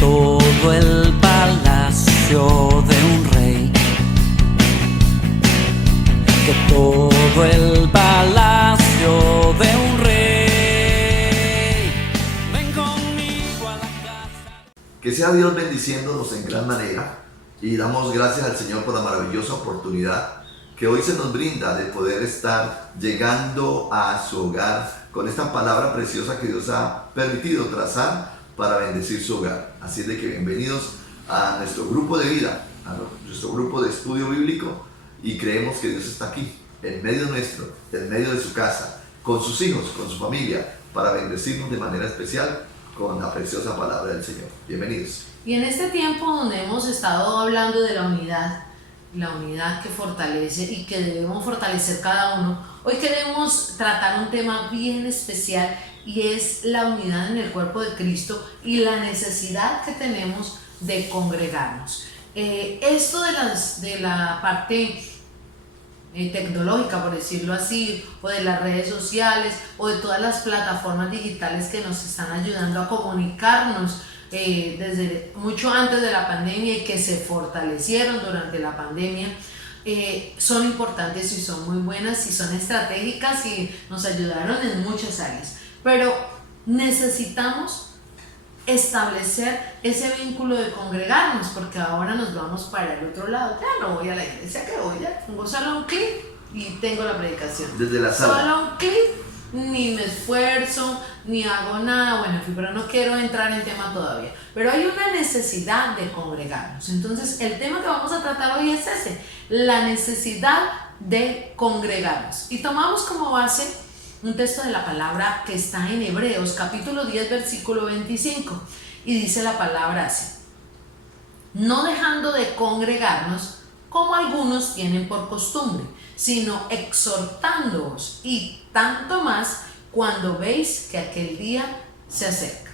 todo el palacio de un rey, que todo el palacio de un rey. Ven conmigo a la casa. Que sea Dios bendiciéndonos en gran manera, y damos gracias al Señor por la maravillosa oportunidad que hoy se nos brinda de poder estar llegando a su hogar con esta palabra preciosa que Dios ha permitido trazar para bendecir su hogar. Así de que bienvenidos a nuestro grupo de vida, a nuestro grupo de estudio bíblico, y creemos que Dios está aquí, en medio nuestro, en medio de su casa, con sus hijos, con su familia, para bendecirnos de manera especial con la preciosa palabra del Señor. Bienvenidos. Y en este tiempo donde hemos estado hablando de la unidad que fortalece y que debemos fortalecer cada uno, hoy queremos tratar un tema bien especial, y es la unidad en el cuerpo de Cristo y la necesidad que tenemos de congregarnos. Esto de la parte tecnológica, por decirlo así, o de las redes sociales, o de todas las plataformas digitales que nos están ayudando a comunicarnos desde mucho antes de la pandemia y que se fortalecieron durante la pandemia, son importantes y son muy buenas y son estratégicas y nos ayudaron en muchas áreas, pero necesitamos establecer ese vínculo de congregarnos, porque ahora nos vamos para el otro lado. Ya no voy a la iglesia, que voy, ya pongo solo un clic y tengo la predicación Desde la sala. solo un clic, ni me esfuerzo, ni hago nada. Bueno, pero no quiero entrar en tema todavía, pero hay una necesidad de congregarnos. Entonces el tema que vamos a tratar hoy es ese, la necesidad de congregarnos, y tomamos como base un texto de la palabra que está en Hebreos capítulo 10 versículo 25, y dice la palabra así: no dejando de congregarnos como algunos tienen por costumbre, sino exhortándoos, y tanto más cuando veis que aquel día se acerca.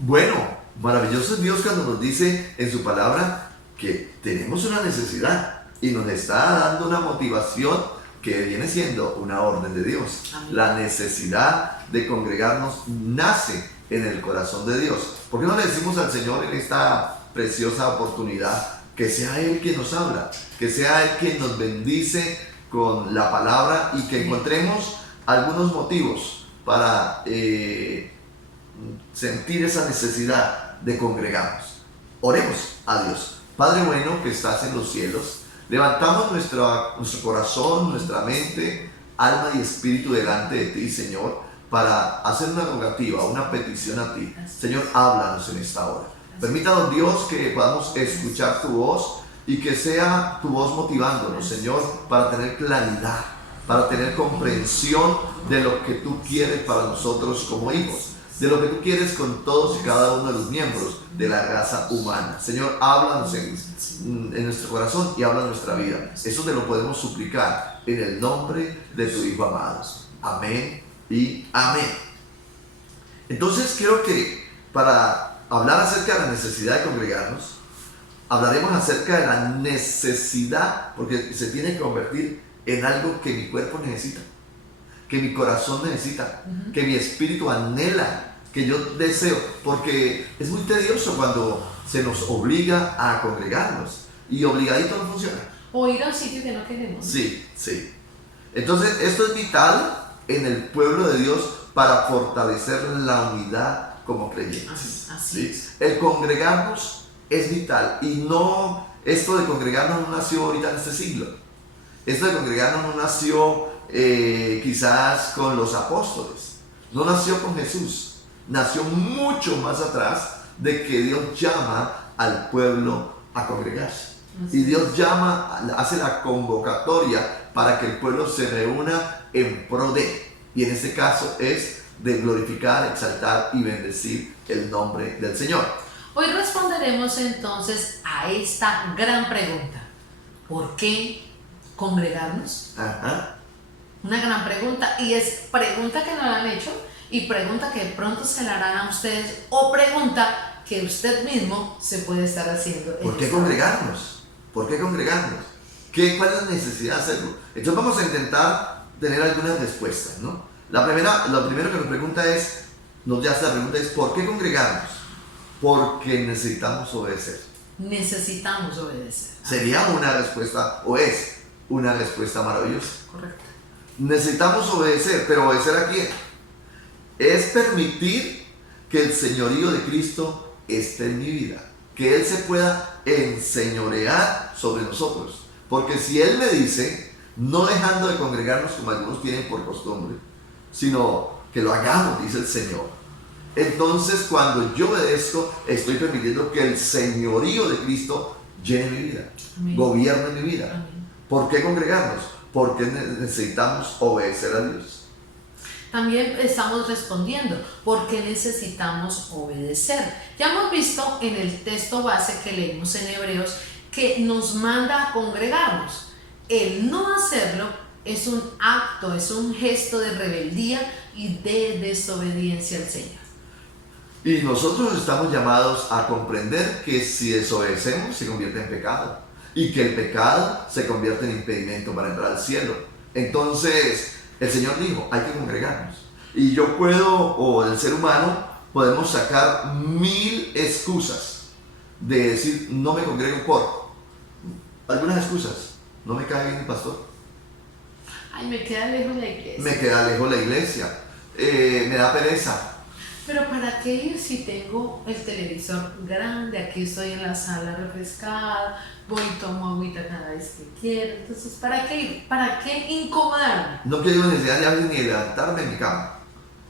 Bueno, maravilloso es Dios cuando nos dice en su palabra que tenemos una necesidad y nos está dando una motivación que viene siendo una orden de Dios. Amén. La necesidad de congregarnos nace en el corazón de Dios. ¿Por qué no le decimos al Señor en esta preciosa oportunidad que sea Él quien nos habla, que sea Él quien nos bendice con la palabra, y que encontremos algunos motivos para sentir esa necesidad de congregarnos? Oremos a Dios. Padre bueno que estás en los cielos, levantamos nuestro corazón, nuestra mente, alma y espíritu delante de ti, Señor, para hacer una rogativa, una petición a ti. Señor, háblanos en esta hora. Permítanos, Dios, que podamos escuchar tu voz y que sea tu voz motivándonos, Señor, para tener claridad, para tener comprensión de lo que tú quieres para nosotros como hijos, de lo que tú quieres con todos y cada uno de los miembros de la raza humana. Señor, háblanos en nuestro corazón y habla en nuestra vida. Eso te lo podemos suplicar en el nombre de tu Hijo amado. Amén y amén. Entonces creo que para hablar acerca de la necesidad de congregarnos, hablaremos acerca de la necesidad, porque se tiene que convertir en algo que mi cuerpo necesita, que mi corazón necesita, que mi espíritu anhela, que yo deseo, porque es muy tedioso cuando se nos obliga a congregarnos, y obligadito no funciona. O ir al sitio que no queremos. Sí, sí. Entonces esto es vital en el pueblo de Dios para fortalecer la unidad como creyentes. Así ¿sí? es. El congregarnos es vital, y no, esto de congregarnos no nació ahorita en este siglo. Esto de congregarnos no nació quizás con los apóstoles, no nació con Jesús, nació mucho más atrás, de que Dios llama al pueblo a congregarse. Y Dios llama, hace la convocatoria para que el pueblo se reúna en pro de, y en este caso es de glorificar, exaltar y bendecir el nombre del Señor. Hoy responderemos entonces a esta gran pregunta: ¿por qué congregarnos? Ajá. Una gran pregunta, y es pregunta que nos la han hecho, y pregunta que pronto se la harán a ustedes, o pregunta que usted mismo se puede estar haciendo. ¿Por qué congregarnos? ¿Por qué congregarnos? ¿Cuál es la necesidad de hacerlo? Entonces vamos a intentar tener algunas respuestas, ¿no? Lo primero que nos pregunta es, nos hace la pregunta es, ¿por qué congregarnos? Porque necesitamos obedecer. Necesitamos obedecer. Sería una respuesta, o es una respuesta maravillosa. Correcto. Necesitamos obedecer, pero ¿obedecer a quién? Es permitir que el señorío de Cristo esté en mi vida, que Él se pueda enseñorear sobre nosotros. Porque si Él me dice, no dejando de congregarnos como algunos tienen por costumbre, sino que lo hagamos, dice el Señor, entonces cuando yo obedezco, estoy permitiendo que el señorío de Cristo llene mi vida, Amén. gobierne mi vida. Amén. ¿Por qué congregarnos? Porque necesitamos obedecer a Dios. También estamos respondiendo porque necesitamos obedecer. Ya hemos visto en el texto base que leímos en Hebreos que nos manda a congregarnos. El no hacerlo es un acto, es un gesto de rebeldía y de desobediencia al Señor. Y nosotros estamos llamados a comprender que si desobedecemos se convierte en pecado y que el pecado se convierte en impedimento para entrar al cielo. Entonces el Señor dijo, hay que congregarnos. Y yo puedo, o el ser humano, podemos sacar 1000 excusas de decir, no me congrego por algunas excusas. No me cae bien el pastor. Ay, me queda lejos la iglesia. Me queda lejos la iglesia. Me da pereza. Pero ¿para qué ir si tengo el televisor grande? Aquí estoy en la sala refrescada, voy y tomo agüita cada vez que quiero. Entonces, ¿para qué ir? ¿Para qué incomodarme? No tengo necesidad de alguien ni de levantarme en mi cama.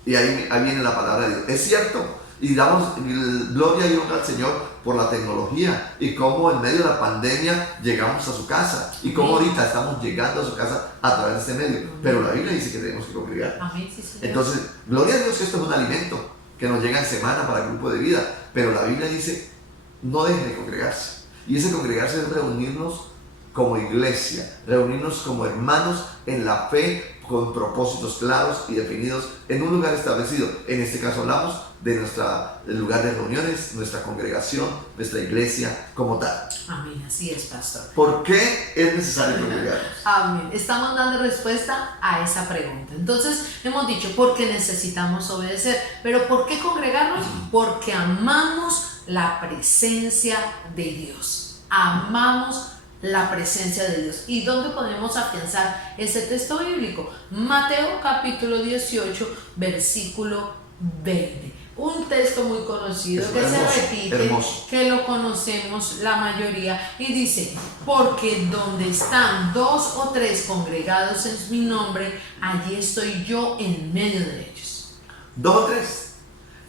Y ahí viene la palabra de Dios. Es cierto. Y damos gloria y honra al Señor por la tecnología y cómo en medio de la pandemia llegamos a su casa y cómo ahorita estamos llegando a su casa a través de este medio. Pero la Biblia dice que tenemos que congregar. Amén, sí, Señor. Entonces, gloria a Dios que esto es un alimento que nos llega en semana para el grupo de vida. Pero la Biblia dice, no dejen de congregarse. Y ese congregarse es reunirnos como iglesia, reunirnos como hermanos en la fe, con propósitos claros y definidos en un lugar establecido. En este caso hablamos de nuestro lugar de reuniones, nuestra congregación, nuestra iglesia como tal. Amén, así es, pastor. ¿Por qué es necesario congregarnos? Amén. Estamos dando respuesta a esa pregunta. Entonces, hemos dicho, porque necesitamos obedecer. Pero ¿por qué congregarnos? Porque amamos la presencia de Dios. Amamos la presencia de Dios. ¿Y dónde podemos afianzar ese texto bíblico? Mateo capítulo 18, versículo 20. Un texto muy conocido que hermoso, se repite, hermoso. que lo conocemos la mayoría, y dice, porque donde están 2 o 3 congregados en mi nombre, allí estoy yo en medio de ellos. 2 o 3.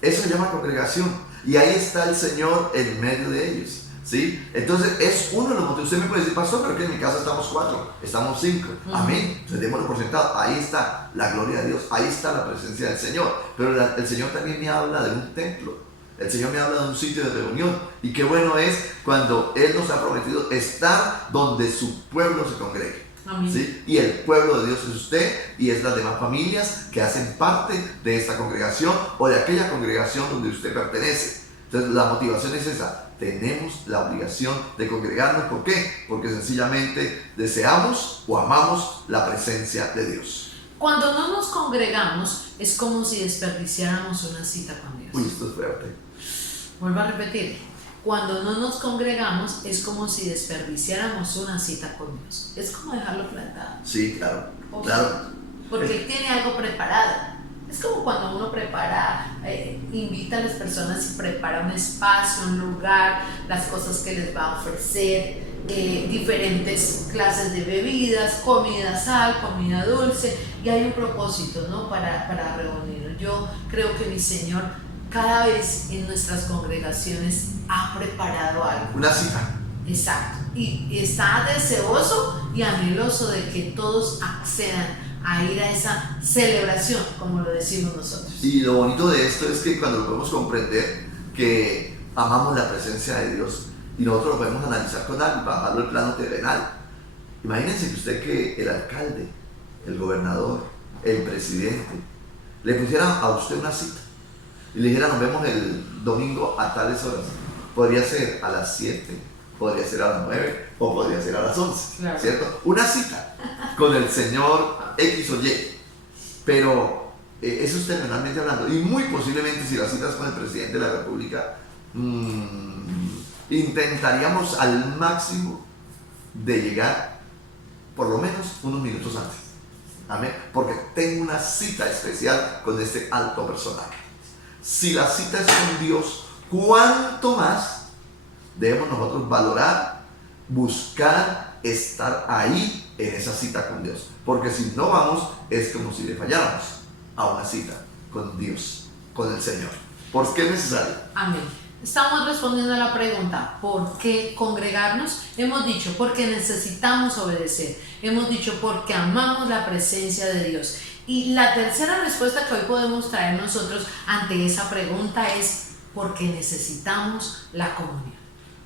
Eso se llama congregación. Y ahí está el Señor en medio de ellos. ¿Sí? Entonces es uno de los motivos. Usted me puede decir, pastor, pero que en mi casa estamos 4, estamos 5. Amén. Entonces démoslo por sentado. Ahí está la gloria de Dios, ahí está la presencia del Señor. Pero el Señor también me habla de un templo. El Señor me habla de un sitio de reunión. Y qué bueno es cuando Él nos ha prometido estar donde su pueblo se congregue. ¿Sí? Y el pueblo de Dios es usted y es las demás familias que hacen parte de esta congregación o de aquella congregación donde usted pertenece. Entonces la motivación es esa. Tenemos la obligación de congregarnos. ¿Por qué? Porque sencillamente deseamos o amamos la presencia de Dios. Cuando no nos congregamos es como si desperdiciáramos una cita con Dios. Uy, esto es fuerte. Vuelvo a repetir. Cuando no nos congregamos es como si desperdiciáramos una cita con Dios. Es como dejarlo plantado. Sí, claro. O Claro. sea, porque Él tiene algo preparado. Es como cuando uno prepara, invita a las personas y prepara un espacio, un lugar, las cosas que les va a ofrecer, diferentes clases de bebidas, comida sal, comida dulce, y hay un propósito, ¿no? para reunirnos. Yo creo que mi Señor cada vez en nuestras congregaciones ha preparado algo. Una cita. Exacto. Y está deseoso y anheloso de que todos accedan a ir a esa celebración, como lo decimos nosotros. Y lo bonito de esto es que cuando lo podemos comprender, que amamos la presencia de Dios y nosotros lo podemos analizar con algo, bajarlo al plano terrenal. Imagínense que usted, que el alcalde, el gobernador, el presidente, le pusiera a usted una cita y le dijera, nos vemos el domingo a tales horas. Podría ser a las 7, podría ser a las 9 o podría ser a las 11, claro. ¿Cierto? Una cita con el Señor X o Y. Pero eso es terrenalmente hablando. Y muy posiblemente si la cita es con el presidente de la República, intentaríamos al máximo de llegar por lo menos unos minutos antes. Amén. Porque tengo una cita especial con este alto personaje. Si la cita es con Dios, ¿cuánto más debemos nosotros valorar, buscar, estar ahí en esa cita con Dios? Porque si no vamos, es como si le falláramos a una cita con Dios, con el Señor. ¿Por qué es necesario? Amén. Estamos respondiendo a la pregunta, ¿por qué congregarnos? Hemos dicho, porque necesitamos obedecer. Hemos dicho, porque amamos la presencia de Dios. Y la tercera respuesta que hoy podemos traer nosotros ante esa pregunta es, porque necesitamos la comunión.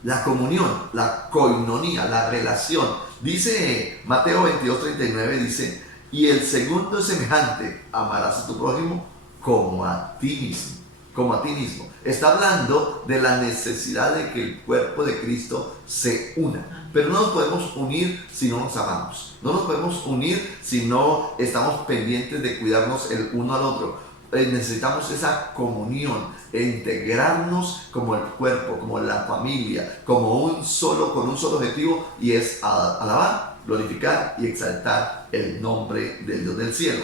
La comunión, la koinonía, la relación. Dice Mateo 22:39, dice, y el segundo es semejante, amarás a tu prójimo como a ti mismo. Como a ti mismo. Está hablando de la necesidad de que el cuerpo de Cristo se una. Pero no nos podemos unir si no nos amamos. No nos podemos unir si no estamos pendientes de cuidarnos el uno al otro. Necesitamos esa comunión, integrarnos como el cuerpo, como la familia, como un solo, con un solo objetivo, y es alabar, glorificar y exaltar el nombre del Dios del cielo.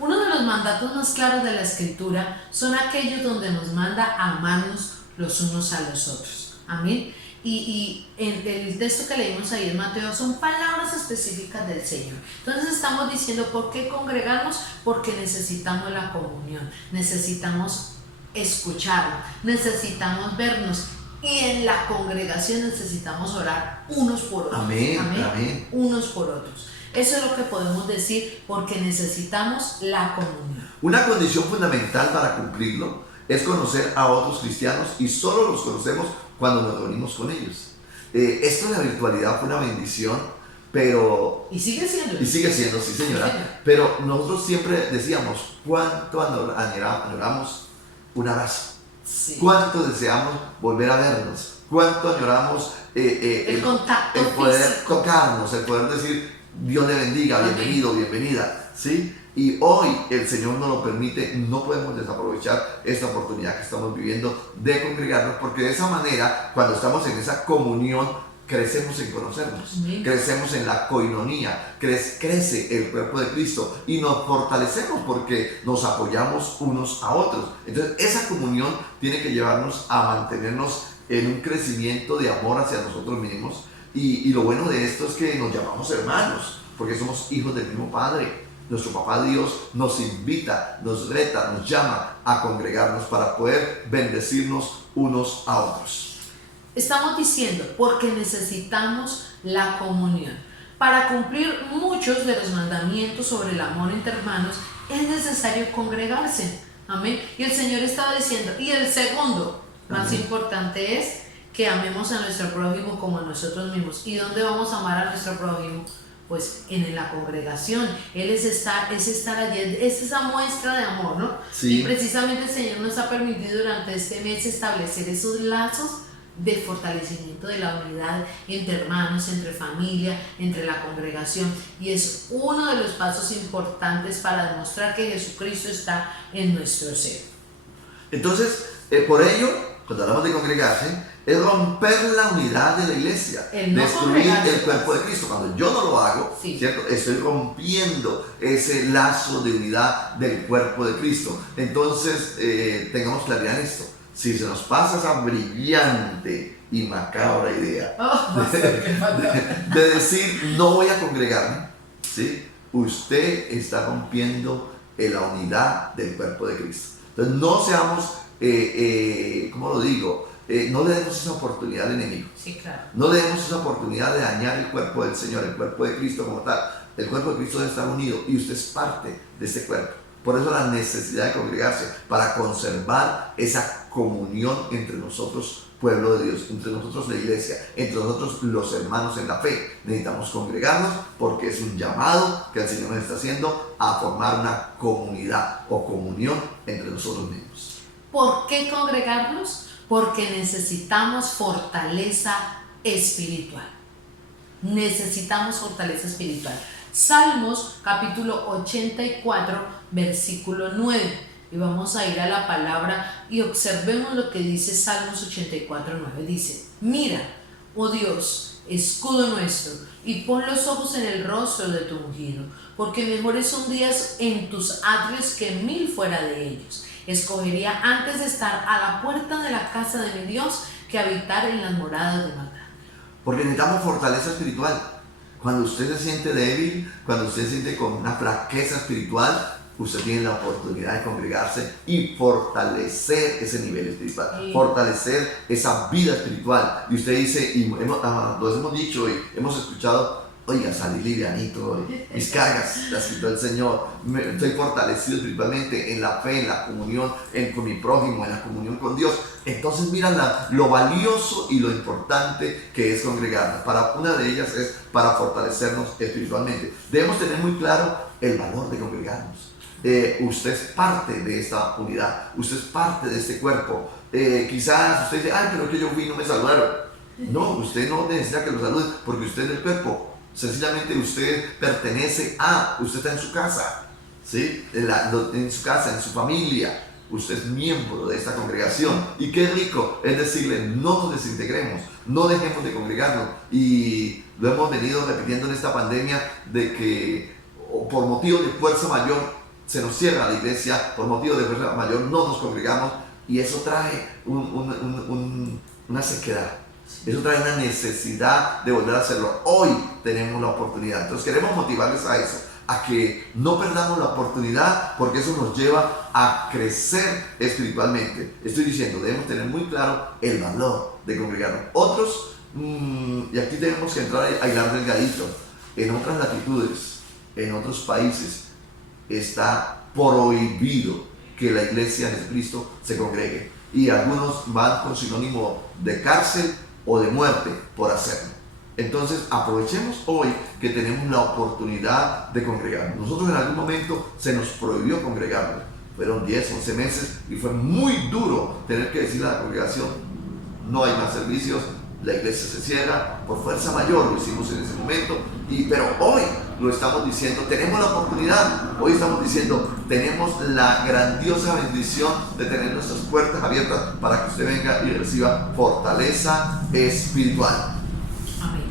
Uno de los mandatos más claros de la Escritura son aquellos donde nos manda a amarnos los unos a los otros. Amén. Y en el texto que leímos ahí en Mateo son palabras específicas del Señor. Entonces estamos diciendo, ¿por qué congregarnos? Porque necesitamos la comunión, necesitamos escucharlo, necesitamos vernos. Y en la congregación necesitamos orar unos por otros. Amén, amén, amén. Unos por otros. Eso es lo que podemos decir, porque necesitamos la comunión. Una condición fundamental para cumplirlo es conocer a otros cristianos, y solo los conocemos cuando nos reunimos con ellos. Esto de la virtualidad fue una bendición, pero... Y sigue siendo. Y sigue siendo, sí señora. Sí, pero nosotros siempre decíamos, ¿cuánto añoramos un abrazo? Sí. ¿Cuánto deseamos volver a vernos? ¿Cuánto añoramos el contacto el poder físico. tocarnos, el poder decir, Dios le bendiga, bienvenido, bienvenida, ¿sí? Y hoy el Señor nos lo permite, no podemos desaprovechar esta oportunidad que estamos viviendo de congregarnos, porque de esa manera, cuando estamos en esa comunión, crecemos en conocernos, crecemos en la koinonía, crece el cuerpo de Cristo y nos fortalecemos porque nos apoyamos unos a otros. Entonces esa comunión tiene que llevarnos a mantenernos en un crecimiento de amor hacia nosotros mismos. Y lo bueno de esto es que nos llamamos hermanos, porque somos hijos del mismo Padre. Nuestro Papá Dios nos invita, nos reta, nos llama a congregarnos para poder bendecirnos unos a otros. Estamos diciendo, porque necesitamos la comunión. Para cumplir muchos de los mandamientos sobre el amor entre hermanos, es necesario congregarse. Amén. Y el Señor estaba diciendo, y el segundo, más importante, es que amemos a nuestro prójimo como a nosotros mismos. ¿Y dónde vamos a amar a nuestro prójimo? Pues en la congregación. Él es estar allí, es esa muestra de amor, ¿no? Sí. Y precisamente el Señor nos ha permitido durante este mes establecer esos lazos de fortalecimiento de la unidad entre hermanos, entre familia, entre la congregación, y es uno de los pasos importantes para demostrar que Jesucristo está en nuestro ser. Entonces, por ello, cuando hablamos de congregarse, es romper la unidad de la iglesia, El no destruir congregarse. el cuerpo de Cristo. Cuando yo no lo hago, Sí. ¿cierto? Estoy rompiendo ese lazo de unidad del cuerpo de Cristo. Entonces, tengamos claridad en esto. Si se nos pasa esa brillante y macabra idea de decir, no voy a congregarme, ¿sí? Usted está rompiendo la unidad del cuerpo de Cristo. Entonces, no seamos, ¿cómo lo digo? No le demos esa oportunidad al enemigo. Sí, claro. No le demos esa oportunidad de dañar el cuerpo del Señor, el cuerpo de Cristo como tal. El cuerpo de Cristo debe estar unido y usted es parte de ese cuerpo. Por eso la necesidad de congregarse, para conservar esa comunión entre nosotros, pueblo de Dios, entre nosotros la iglesia, entre nosotros los hermanos en la fe. Necesitamos congregarnos porque es un llamado que el Señor nos está haciendo a formar una comunidad o comunión entre nosotros mismos. ¿Por qué congregarnos? Porque necesitamos fortaleza espiritual. Necesitamos fortaleza espiritual. Salmos capítulo 84, versículo 9. Y vamos a ir a la palabra y observemos lo que dice Salmos 84:9. Dice: mira, oh Dios, escudo nuestro, y pon los ojos en el rostro de tu ungido, porque mejores son días en tus atrios que 1000 fuera de ellos. Escogería antes de estar a la puerta de la casa de mi Dios que habitar en las moradas de maldad. Porque necesitamos fortaleza espiritual. Cuando usted se siente débil, cuando usted se siente con una flaqueza espiritual, usted tiene la oportunidad de congregarse y fortalecer ese nivel espiritual, Sí. fortalecer esa vida espiritual. Y usted dice, y los hemos dicho y hemos escuchado, oiga, salí livianito, mis cargas las quitó el Señor, estoy fortalecido espiritualmente en la fe, en la comunión con mi prójimo, en la comunión con Dios. Entonces mira lo valioso y lo importante que es congregarnos. Una de ellas es para fortalecernos espiritualmente. Debemos tener muy claro el valor de congregarnos. Usted es parte de esta unidad, usted es parte de este cuerpo. Quizás usted dice, ay, pero que yo fui y no me saludaron. No, usted no necesita que lo saluden porque usted es del cuerpo. Sencillamente usted pertenece usted está en su casa, ¿sí? En su casa, en su familia. Usted es miembro de esta congregación. Y qué rico es decirle, no nos desintegremos, no dejemos de congregarnos. Y lo hemos venido repitiendo en esta pandemia de que por motivo de fuerza mayor se nos cierra la iglesia, por motivo de fuerza mayor no nos congregamos, y eso trae una sequedad. Eso trae una necesidad de volver a hacerlo. Hoy tenemos la oportunidad. Entonces queremos motivarles a eso, a que no perdamos la oportunidad, porque eso nos lleva a crecer espiritualmente. Estoy diciendo, debemos tener muy claro el valor de congregarnos. Otros, y aquí tenemos que entrar a hilar delgadito, en otras latitudes, en otros países, está prohibido que la iglesia de Jesucristo se congregue. Y algunos van con sinónimo de cárcel o de muerte por hacerlo. Entonces aprovechemos hoy que tenemos la oportunidad de congregarnos. Nosotros en algún momento se nos prohibió congregarnos. Fueron 10, 11 meses y fue muy duro tener que decirle a la congregación, no hay más servicios, la iglesia se cierra, por fuerza mayor lo hicimos en ese momento, pero hoy lo estamos diciendo, tenemos la oportunidad, hoy estamos diciendo, tenemos la grandiosa bendición de tener nuestras puertas abiertas para que usted venga y reciba fortaleza espiritual. Amén.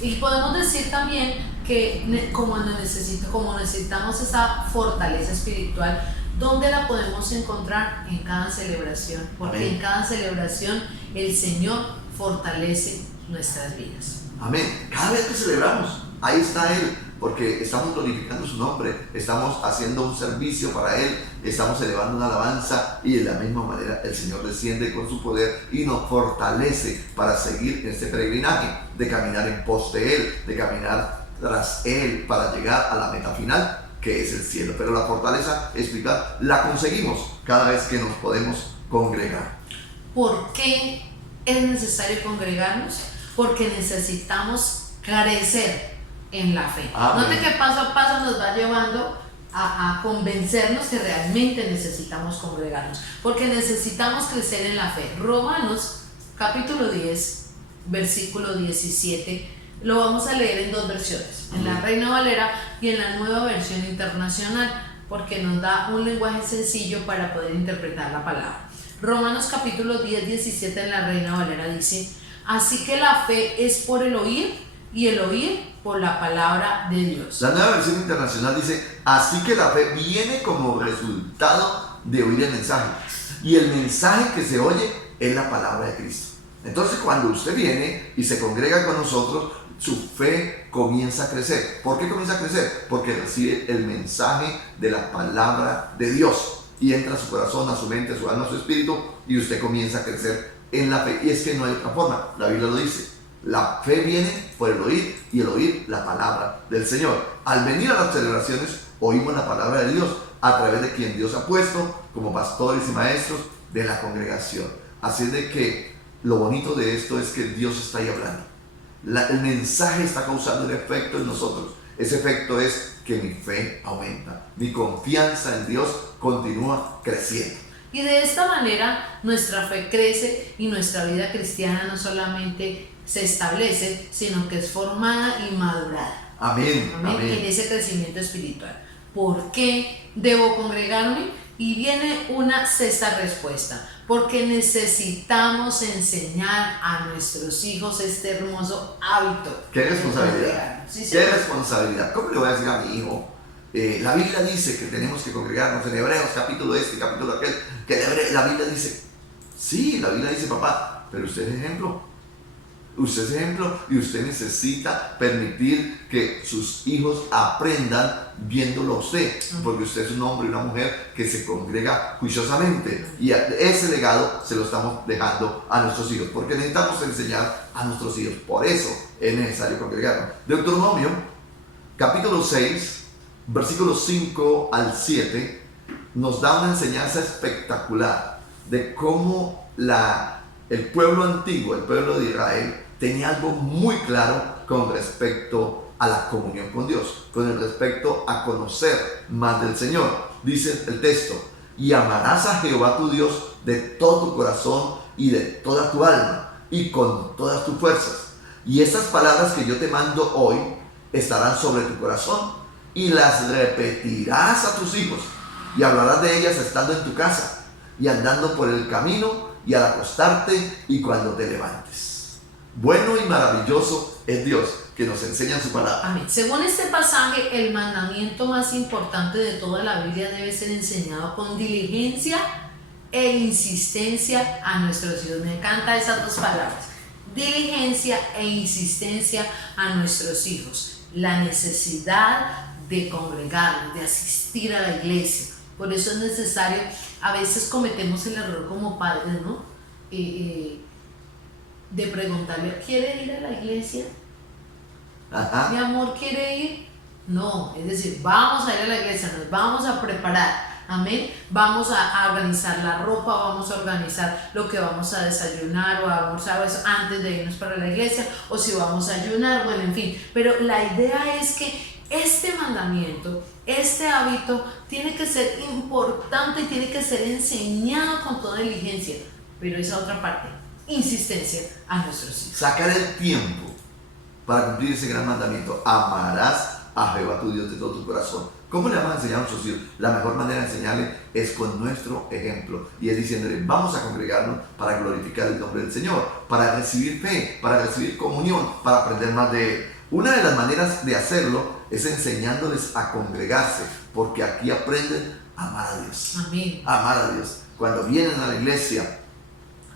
Y podemos decir también que como necesitamos esa fortaleza espiritual, ¿dónde la podemos encontrar? En cada celebración, porque Amén. En cada celebración el Señor fortalece nuestras vidas. Amén. Cada vez que celebramos, ahí está Él, porque estamos glorificando su nombre, estamos haciendo un servicio para Él, estamos elevando una alabanza, y de la misma manera el Señor desciende con su poder y nos fortalece para seguir en este peregrinaje, de caminar en pos de Él, de caminar tras Él para llegar a la meta final, que es el cielo. Pero la fortaleza espiritual la conseguimos cada vez que nos podemos congregar. ¿Por qué es necesario congregarnos? Porque necesitamos crecer en la fe. Amén. Note que paso a paso nos va llevando a convencernos que realmente necesitamos congregarnos, porque necesitamos crecer en la fe. Romanos capítulo 10, versículo 17, lo vamos a leer en dos versiones, en la Reina Valera y en la Nueva Versión Internacional, porque nos da un lenguaje sencillo para poder interpretar la palabra. Romanos capítulo 10, 17 en la Reina Valera dice: así que la fe es por el oír, y el oír por la palabra de Dios. La Nueva Versión Internacional dice, así que la fe viene como resultado de oír el mensaje, y el mensaje que se oye es la palabra de Cristo. Entonces cuando usted viene y se congrega con nosotros, su fe comienza a crecer. ¿Por qué comienza a crecer? Porque recibe el mensaje de la palabra de Dios y entra a su corazón, a su mente, a su alma, a su espíritu, y usted comienza a crecer en la fe. Y es que no hay otra forma, la Biblia lo dice. La fe viene por el oír, y el oír la palabra del Señor. Al venir a las celebraciones, oímos la palabra de Dios a través de quien Dios ha puesto como pastores y maestros de la congregación. Así es de que lo bonito de esto es que Dios está ahí hablando. El mensaje está causando un efecto en nosotros. Ese efecto es que mi fe aumenta, mi confianza en Dios continúa creciendo. Y de esta manera nuestra fe crece, y nuestra vida cristiana no solamente se establece, sino que es formada y madurada. Amén, Amén. amén. En ese crecimiento espiritual. ¿Por qué debo congregarme? Y viene una sexta respuesta, porque necesitamos enseñar a nuestros hijos este hermoso hábito. ¿Qué responsabilidad? Sí, ¿Qué responsabilidad? ¿Cómo le voy a decir a mi hijo? La Biblia dice que tenemos que congregarnos en Hebreos, capítulo este, capítulo aquel, que la Biblia dice, sí, la Biblia dice, papá, pero usted es ejemplo. Usted es ejemplo y usted necesita permitir que sus hijos aprendan viéndolo a usted, porque usted es un hombre y una mujer que se congrega juiciosamente y ese legado se lo estamos dejando a nuestros hijos, porque necesitamos enseñar a nuestros hijos, por eso es necesario congregarnos. Deuteronomio, capítulo 6, versículos 5 al 7, nos da una enseñanza espectacular de cómo el pueblo antiguo, el pueblo de Israel, tenía algo muy claro con respecto a la comunión con Dios, con respecto a conocer más del Señor. Dice el texto, y amarás a Jehová tu Dios de todo tu corazón y de toda tu alma y con todas tus fuerzas. Y estas palabras que yo te mando hoy estarán sobre tu corazón y las repetirás a tus hijos y hablarás de ellas estando en tu casa y andando por el camino y al acostarte y cuando te levantes. Bueno y maravilloso es Dios que nos enseña su palabra. Amén. Según este pasaje, el mandamiento más importante de toda la Biblia debe ser enseñado con diligencia e insistencia a nuestros hijos. Me encantan esas dos palabras, diligencia e insistencia a nuestros hijos. La necesidad de congregarnos, de asistir a la iglesia. Por eso es necesario, a veces cometemos el error como padres, ¿no? De preguntarle, ¿quiere ir a la iglesia? Ajá. ¿Mi amor quiere ir? No, es decir, vamos a ir a la iglesia, nos vamos a preparar, amén, vamos a organizar la ropa, vamos a organizar lo que vamos a desayunar o a almorzar eso antes de irnos para la iglesia, o si vamos a ayunar, bueno, en fin, pero la idea es que este mandamiento, este hábito tiene que ser importante y tiene que ser enseñado con toda diligencia, pero esa otra parte, insistencia a nuestros hijos. Sacar el tiempo para cumplir ese gran mandamiento. Amarás a Jehová tu Dios de todo tu corazón. ¿Cómo le vamos a enseñar a nuestros hijos? La mejor manera de enseñarle es con nuestro ejemplo y es diciéndole, vamos a congregarnos para glorificar el nombre del Señor, para recibir fe, para recibir comunión, para aprender más de Él. Una de las maneras de hacerlo es enseñándoles a congregarse, porque aquí aprenden a amar a Dios. Amén. Amar a Dios. Cuando vienen a la iglesia,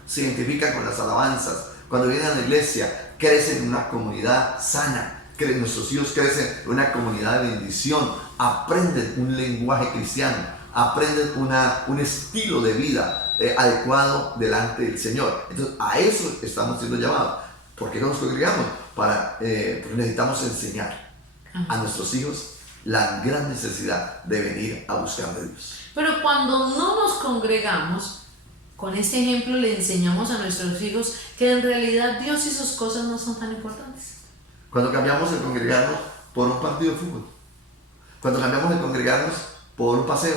se identifican con las alabanzas. Cuando vienen a la iglesia, crecen en una comunidad sana. Nuestros hijos crecen en una comunidad de bendición. Aprenden un lenguaje cristiano. Aprenden un estilo de vida adecuado delante del Señor. Entonces, a eso estamos siendo llamados. ¿Por qué nos congregamos? Porque necesitamos enseñar a nuestros hijos la gran necesidad de venir a buscar de Dios. Pero cuando no nos congregamos, con este ejemplo le enseñamos a nuestros hijos que en realidad Dios y sus cosas no son tan importantes. Cuando cambiamos el congregarnos por un partido de fútbol, cuando cambiamos el congregarnos por un paseo,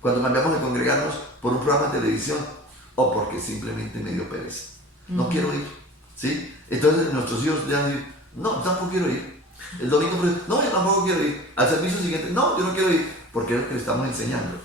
cuando cambiamos el congregarnos por un programa de televisión o porque simplemente me dio pereza, no quiero ir, ¿sí? Entonces nuestros hijos ya dicen, no, tampoco quiero ir. El domingo, no, yo tampoco quiero ir. Al servicio siguiente, no, yo no quiero ir, porque es lo que le estamos enseñando.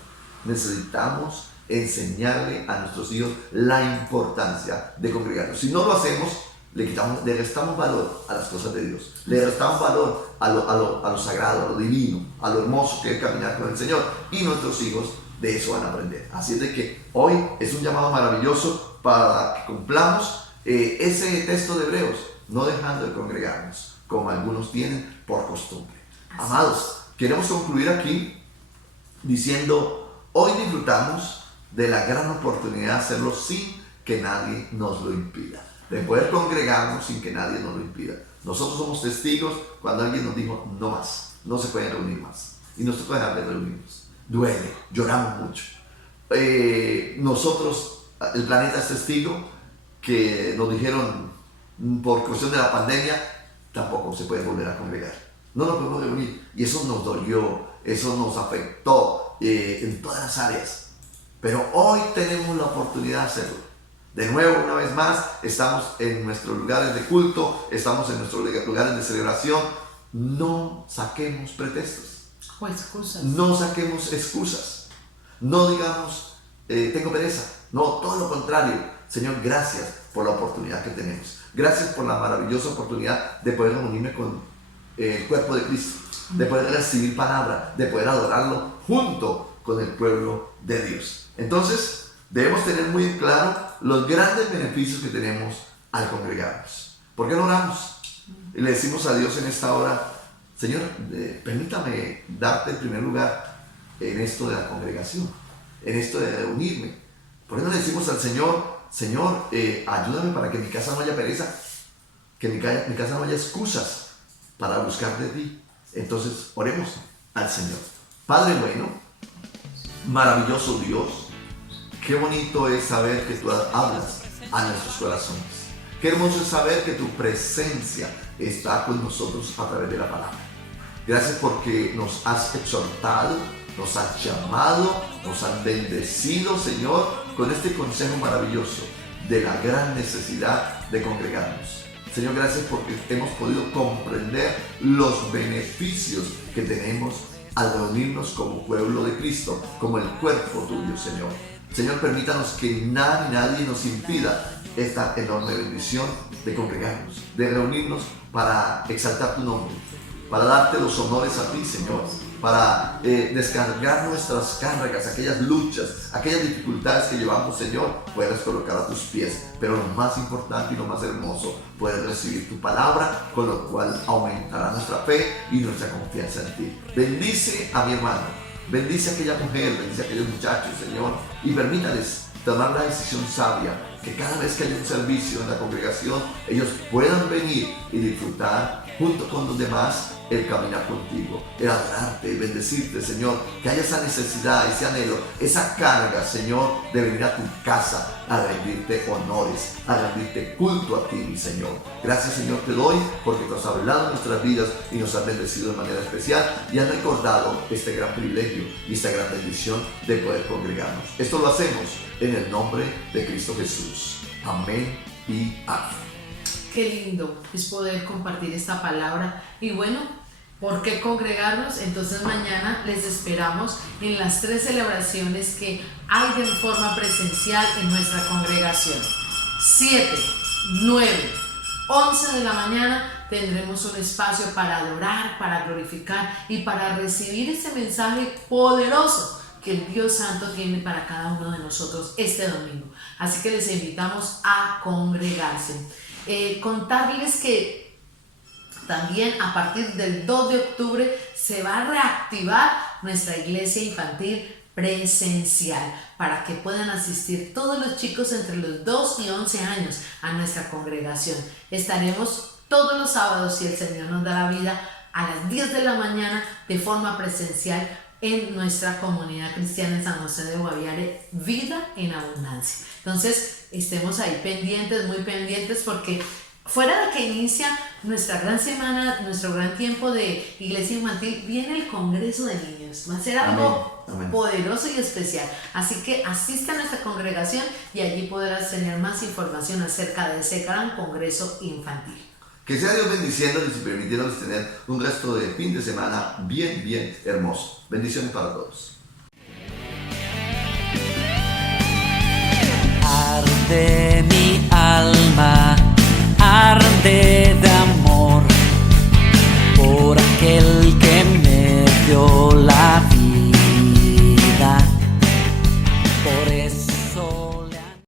Necesitamos enseñarle a nuestros hijos la importancia de congregarnos. Si no lo hacemos, le restamos valor a las cosas de Dios, le restamos valor a lo sagrado, a lo divino, a lo hermoso que es caminar con el Señor, y nuestros hijos de eso van a aprender. Así es de que hoy es un llamado maravilloso para que cumplamos ese texto de Hebreos, no dejando de congregarnos como algunos tienen por costumbre. Amados, queremos concluir aquí diciendo, hoy disfrutamos de la gran oportunidad de hacerlo sin que nadie nos lo impida, de poder congregarnos sin que nadie nos lo impida. Nosotros somos testigos cuando alguien nos dijo, no más, no se pueden reunir más, y no se puede dejar de reunirnos. Duele, lloramos mucho. Nosotros, el planeta es testigo que nos dijeron por cuestión de la pandemia, tampoco se puede volver a congregar. No nos podemos reunir. Y eso nos dolió, eso nos afectó en todas las áreas. Pero hoy tenemos la oportunidad de hacerlo. De nuevo, una vez más, estamos en nuestros lugares de culto, estamos en nuestros lugares de celebración. No saquemos pretextos. O excusas. No saquemos excusas. No digamos, tengo pereza. No, todo lo contrario. Señor, gracias por la oportunidad que tenemos. Gracias por la maravillosa oportunidad de poder reunirme con el cuerpo de Cristo, de poder recibir palabra, de poder adorarlo junto con el pueblo de Dios. Entonces, debemos tener muy claro los grandes beneficios que tenemos al congregarnos. ¿Por qué no oramos? Y le decimos a Dios en esta hora, Señor, permítame darte el primer lugar en esto de la congregación, en esto de reunirme. ¿Por qué no le decimos al Señor, Señor, ayúdame para que en mi casa no haya pereza, que en mi casa no haya excusas para buscar de ti? Entonces, oremos al Señor. Padre bueno, maravilloso Dios, qué bonito es saber que tú hablas a nuestros corazones. Qué hermoso es saber que tu presencia está con nosotros a través de la palabra. Gracias porque nos has exhortado, nos has llamado, nos has bendecido, Señor, con este consejo maravilloso de la gran necesidad de congregarnos. Señor, gracias porque hemos podido comprender los beneficios que tenemos al reunirnos como pueblo de Cristo, como el cuerpo tuyo, Señor. Señor, permítanos que nada ni nadie nos impida esta enorme bendición de congregarnos, de reunirnos para exaltar tu nombre, para darte los honores a ti, Señor, para descargar nuestras cargas, aquellas luchas, aquellas dificultades que llevamos, Señor, puedes colocar a tus pies. Pero lo más importante y lo más hermoso, puedes recibir tu palabra, con lo cual aumentará nuestra fe y nuestra confianza en ti. Bendice a mi hermano, bendice a aquella mujer, bendice a aquellos muchachos, Señor, y permítales tomar la decisión sabia, que cada vez que haya un servicio en la congregación, ellos puedan venir y disfrutar junto con los demás el caminar contigo, el adorarte, el bendecirte, Señor, que haya esa necesidad, ese anhelo, esa carga, Señor, de venir a tu casa a rendirte honores, a rendirte culto a ti, mi Señor. Gracias, Señor, te doy porque tú has hablado en nuestras vidas y nos has bendecido de manera especial y has recordado este gran privilegio y esta gran bendición de poder congregarnos. Esto lo hacemos en el nombre de Cristo Jesús. Amén y amén. Qué lindo es poder compartir esta palabra. Y bueno, ¿por qué congregarnos? Entonces mañana les esperamos en las 3 celebraciones que hay de forma presencial en nuestra congregación. 7, 9, 11 de la mañana tendremos un espacio para adorar, para glorificar y para recibir ese mensaje poderoso que el Dios Santo tiene para cada uno de nosotros este domingo. Así que les invitamos a congregarse. Contarles que también a partir del 2 de octubre se va a reactivar nuestra iglesia infantil presencial para que puedan asistir todos los chicos entre los 2 y 11 años a nuestra congregación. Estaremos todos los sábados, si el Señor nos da la vida, a las 10 de la mañana de forma presencial en nuestra comunidad cristiana en San José de Guaviare, Vida en Abundancia. Entonces, estemos ahí pendientes, muy pendientes, porque fuera de que inicia nuestra gran semana, nuestro gran tiempo de iglesia infantil, viene el Congreso de Niños. Va a ser algo poderoso y especial. Así que asista a nuestra congregación y allí podrás tener más información acerca de ese gran Congreso infantil. Que sea Dios bendiciéndoles y permitiéndoles tener un resto de fin de semana bien hermoso. Bendiciones para todos. Arde mi alma, arde de amor por aquel que me dio la vida.